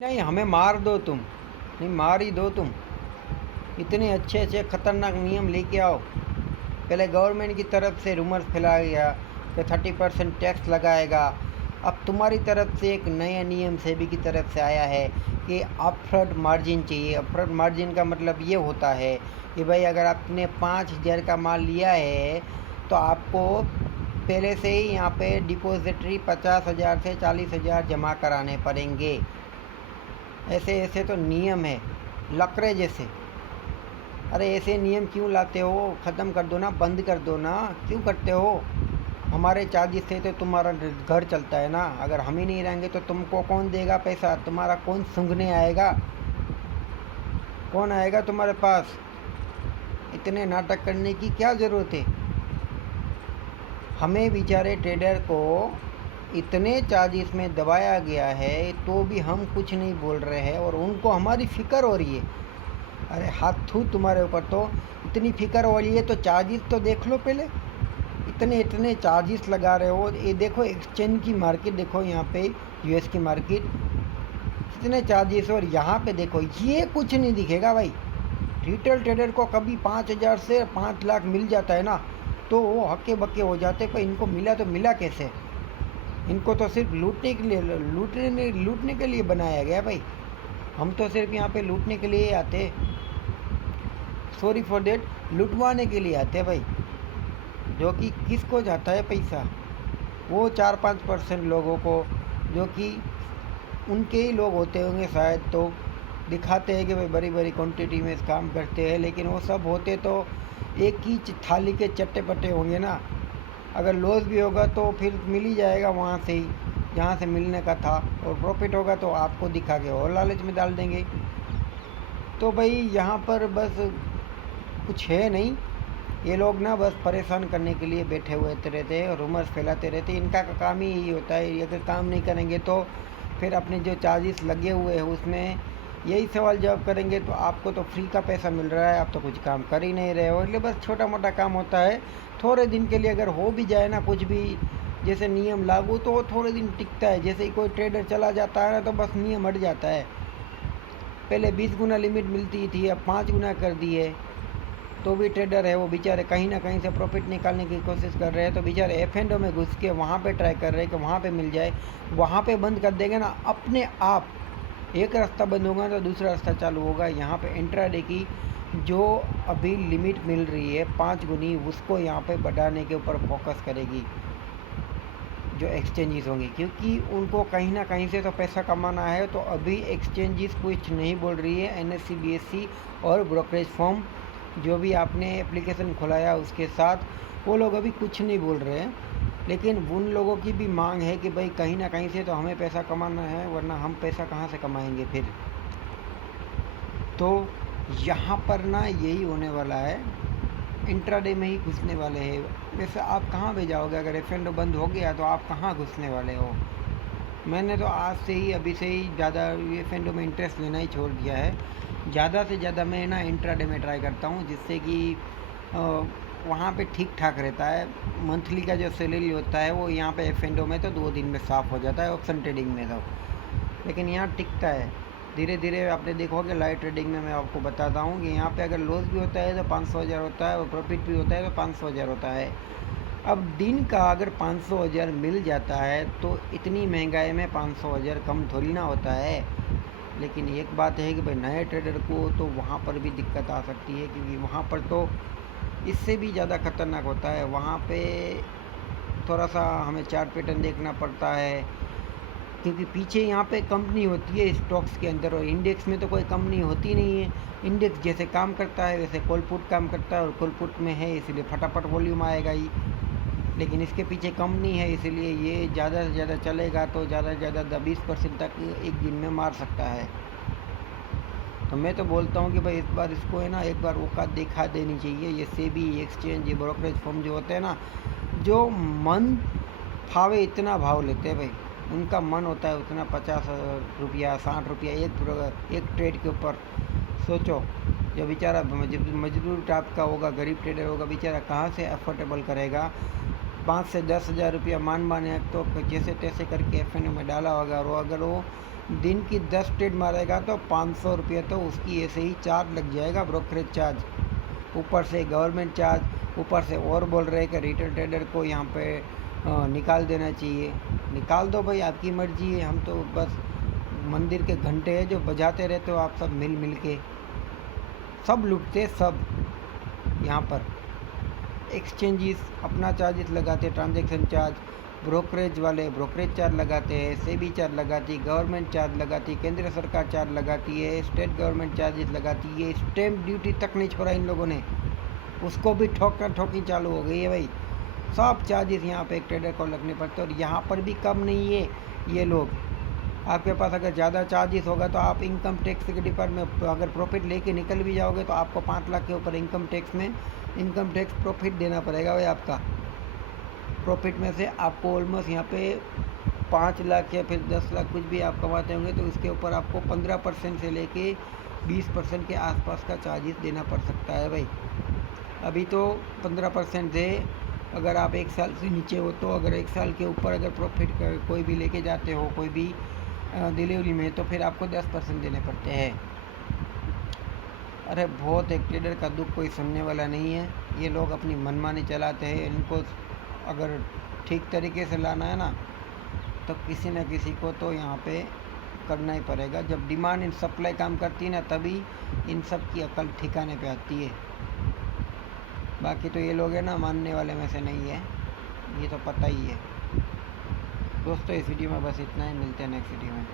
नहीं, हमें मार दो तुम। नहीं, मार ही दो तुम। इतने अच्छे अच्छे ख़तरनाक नियम लेके आओ। पहले गवर्नमेंट की तरफ से रूमर्स फैलाया गया कि 30% टैक्स लगाएगा। अब तुम्हारी तरफ से एक नया नियम सेबी की तरफ से आया है कि अपफ्रंट मार्जिन चाहिए। अपफ्रंट मार्जिन का मतलब ये होता है कि भाई अगर आपने 5,000 का माल लिया है तो आपको पहले से ही यहाँ पे डिपॉजिटरी 50,000 से 40,000 जमा कराने पड़ेंगे। ऐसे ऐसे तो नियम है लकड़े जैसे। अरे ऐसे नियम क्यों लाते हो? ख़त्म कर दो ना, बंद कर दो ना। क्यों करते हो? हमारे चार्जेस से तो तुम्हारा घर चलता है ना। अगर हम ही नहीं रहेंगे तो तुमको कौन देगा पैसा? तुम्हारा कौन सूंघने आएगा? कौन आएगा तुम्हारे पास? इतने नाटक करने की क्या ज़रूरत है? हमें बेचारे ट्रेडर को इतने चार्जेस में दबाया गया है तो भी हम कुछ नहीं बोल रहे हैं और उनको हमारी फ़िक्र हो रही है। अरे हाथ थू तुम्हारे ऊपर, तो इतनी फ़िक्र हो रही है तो चार्जेस तो देख लो पहले। इतने इतने चार्जेस लगा रहे हो। ये देखो एक्सचेंज की मार्केट, देखो यहाँ पे यूएस की मार्केट कितने चार्जेस। और यहाँ पे देखो ये कुछ नहीं दिखेगा भाई। रिटेल ट्रेडर को कभी 5,000 से 5 लाख मिल जाता है ना तो वो हक्के बक्के हो जाते। पर इनको मिला तो मिला कैसे? इनको तो सिर्फ लूटने के लिए लूटने के लिए बनाया गया भाई। हम तो सिर्फ यहाँ पे लूटने के लिए आते। सॉरी फॉर देट, लुटवाने के लिए आते भाई। जो कि किसको जाता है पैसा? वो 4-5% लोगों को, जो कि उनके ही लोग होते होंगे शायद, तो दिखाते हैं कि भाई बड़ी बड़ी क्वांटिटी में काम करते हैं। लेकिन वो सब होते तो एक ही थाली के चट्टे पट्टे होंगे ना। अगर लॉस भी होगा तो फिर मिल ही जाएगा वहाँ से ही जहाँ से मिलने का था, और प्रॉफिट होगा तो आपको दिखा के और लालच में डाल देंगे। तो भाई यहाँ पर बस कुछ है नहीं। ये लोग ना बस परेशान करने के लिए बैठे हुए रहते हैं और रूमर्स फैलाते रहते हैं। इनका काम ही यही होता है। अगर काम नहीं करेंगे तो फिर अपने जो चार्जेस लगे हुए हैं उसमें यही सवाल जवाब करेंगे। तो आपको तो फ्री का पैसा मिल रहा है, आप तो कुछ काम कर ही नहीं रहे हो। इसलिए बस छोटा मोटा काम होता है थोड़े दिन के लिए। अगर हो भी जाए ना कुछ भी जैसे नियम लागू, तो वो थोड़े दिन टिकता है। जैसे ही कोई ट्रेडर चला जाता है ना तो बस नियम हट जाता है। पहले 20 गुना लिमिट मिलती थी, अब 5 गुना कर दी है। तो भी ट्रेडर है वो बेचारे कहीं ना कहीं से प्रॉफिट निकालने की कोशिश कर रहे हैं। तो बेचारे एफ एंड ओ में घुस के वहाँ पे ट्राई कर रहे हैं कि वहाँ पे मिल जाए। वहाँ पे बंद कर देंगे ना अपने आप, एक रास्ता बंद होगा तो दूसरा रास्ता चालू होगा। यहाँ पे इंट्राडे की जो अभी लिमिट मिल रही है 5 गुनी, उसको यहाँ पे बढ़ाने के ऊपर फोकस करेगी जो एक्सचेंजेस होंगी, क्योंकि उनको कहीं ना कहीं से तो पैसा कमाना है। तो अभी एक्सचेंजेस कुछ नहीं बोल रही है। एनएससी बीएससी और ब्रोकरेज फर्म जो भी आपने एप्लीकेशन खुलाया उसके साथ, वो लोग अभी कुछ नहीं बोल रहे हैं। लेकिन उन लोगों की भी मांग है कि भाई कहीं ना कहीं से तो हमें पैसा कमाना है, वरना हम पैसा कहाँ से कमाएंगे फिर। तो यहाँ पर ना यही होने वाला है, इंट्राडे में ही घुसने वाले हैं। वैसे आप कहाँ पे जाओगे? अगर एफ एंड ओ बंद हो गया तो आप कहाँ घुसने वाले हो? मैंने तो आज से ही, अभी से ही ज़्यादा एफ एंड ओ में इंटरेस्ट लेना ही छोड़ दिया है। ज़्यादा से ज़्यादा मैं ना इंट्राडे में ट्राई करता हूँ, जिससे कि वहाँ पे ठीक ठाक रहता है। मंथली का जो सैलरी होता है वो यहाँ पे एफ एंड ओ में तो 2 दिन में साफ़ हो जाता है, ऑप्शन ट्रेडिंग में तो। लेकिन यहाँ टिकता है। धीरे धीरे आपने देखोगे लाइव ट्रेडिंग में मैं आपको बताता हूँ कि यहाँ पे अगर लॉस भी होता है तो 500,000 होता है, और प्रॉफिट भी होता है तो 500,000 होता है। अब दिन का अगर 500,000 मिल जाता है तो इतनी महंगाई में 500,000 कम थोड़ी ना होता है। लेकिन एक बात है कि भाई नए ट्रेडर को तो वहाँ पर भी दिक्कत आ सकती है, क्योंकि वहाँ पर तो इससे भी ज़्यादा ख़तरनाक होता है। वहाँ पे थोड़ा सा हमें चार्ट पैटर्न देखना पड़ता है, क्योंकि पीछे यहाँ पे कंपनी होती है स्टॉक्स के अंदर, और इंडेक्स में तो कोई कंपनी होती नहीं है। इंडेक्स जैसे काम करता है वैसे कॉलपुट काम करता है, और कॉलपुट में है इसलिए फटाफट वॉल्यूम आएगा ही। लेकिन इसके पीछे कंपनी है इसलिए ये ज़्यादा से ज़्यादा चलेगा तो ज़्यादा से ज़्यादा 20% तक एक दिन में मार सकता है। तो मैं तो बोलता हूँ कि भाई इस बार इसको है ना एक बार औकात दिखा देनी चाहिए। ये सेबी, एक्सचेंज, ये ब्रोकरेज फर्म जो होते हैं ना, जो मन फावे इतना भाव लेते हैं भाई। उनका मन होता है उतना 50 रुपया 60 रुपया एक ट्रेड के ऊपर। सोचो, जो बेचारा मजदूर टाइप का होगा, गरीब ट्रेडर होगा, बेचारा कहाँ से अफोर्डेबल करेगा? 5 से 10 हज़ार रुपया मान माने तो जैसे तैसे करके एफ में डाला होगा, और अगर वो दिन की 10 ट्रेड मारेगा तो 500 रुपये तो उसकी ऐसे ही चार्ज लग जाएगा, ब्रोकरेज चार्ज, ऊपर से गवर्नमेंट चार्ज, ऊपर से और बोल रहे हैं कि रिटेल ट्रेडर को यहाँ पे निकाल देना चाहिए। निकाल दो भाई, आपकी मर्जी है। हम तो बस मंदिर के घंटे हैं जो बजाते रहते हो आप सब मिल के, सब लूटते सब। यहाँ पर एक्सचेंजेस अपना चार्जेस लगाते, ट्रांजैक्शन चार्ज, ब्रोकरेज वाले ब्रोकरेज चार्ज लगाते हैं, सेबी चार्ज लगाती, गवर्नमेंट चार्ज लगाती, केंद्र सरकार चार्ज लगाती है, स्टेट गवर्नमेंट चार्जेस लगाती है, स्टैम्प ड्यूटी तक नहीं छोड़ा इन लोगों ने, उसको भी ठोकी चालू हो गई है भाई। सब चार्जेस यहाँ पे एक ट्रेडर को लगने पड़ते हैं, और यहाँ पर भी कम नहीं है ये लोग। आपके पास अगर ज़्यादा चार्जेस होगा तो आप इनकम टैक्स के डिपार्टमेंट में अगर प्रॉफिट लेके निकल भी जाओगे तो आपको 5 लाख के ऊपर इनकम टैक्स प्रॉफिट देना पड़ेगा भाई। आपका प्रॉफिट में से आपको ऑलमोस्ट यहाँ पे 5 लाख या फिर 10 लाख कुछ भी आप कमाते होंगे तो उसके ऊपर आपको 15% से लेके 20% के आसपास का चार्जेस देना पड़ सकता है भाई। अभी तो 15% है, अगर आप 1 साल से नीचे हो तो। अगर 1 साल के ऊपर अगर प्रॉफिट कोई भी लेके जाते हो कोई भी डिलीवरी में, तो फिर आपको 10% देने पड़ते हैं। अरे बहुत, एक ट्रेडर का दुख कोई सुनने वाला नहीं है। ये लोग अपनी मनमानी चलाते हैं। इनको अगर ठीक तरीके से लाना है ना तो किसी न किसी को तो यहाँ पे करना ही पड़ेगा। जब डिमांड एंड सप्लाई काम करती है ना तभी इन सब की अकल ठिकाने पे आती है। बाकी तो ये लोग है ना मानने वाले में से नहीं है, ये तो पता ही है। दोस्तों इस वीडियो में बस इतना ही, मिलते हैं नेक्स्ट वीडियो में।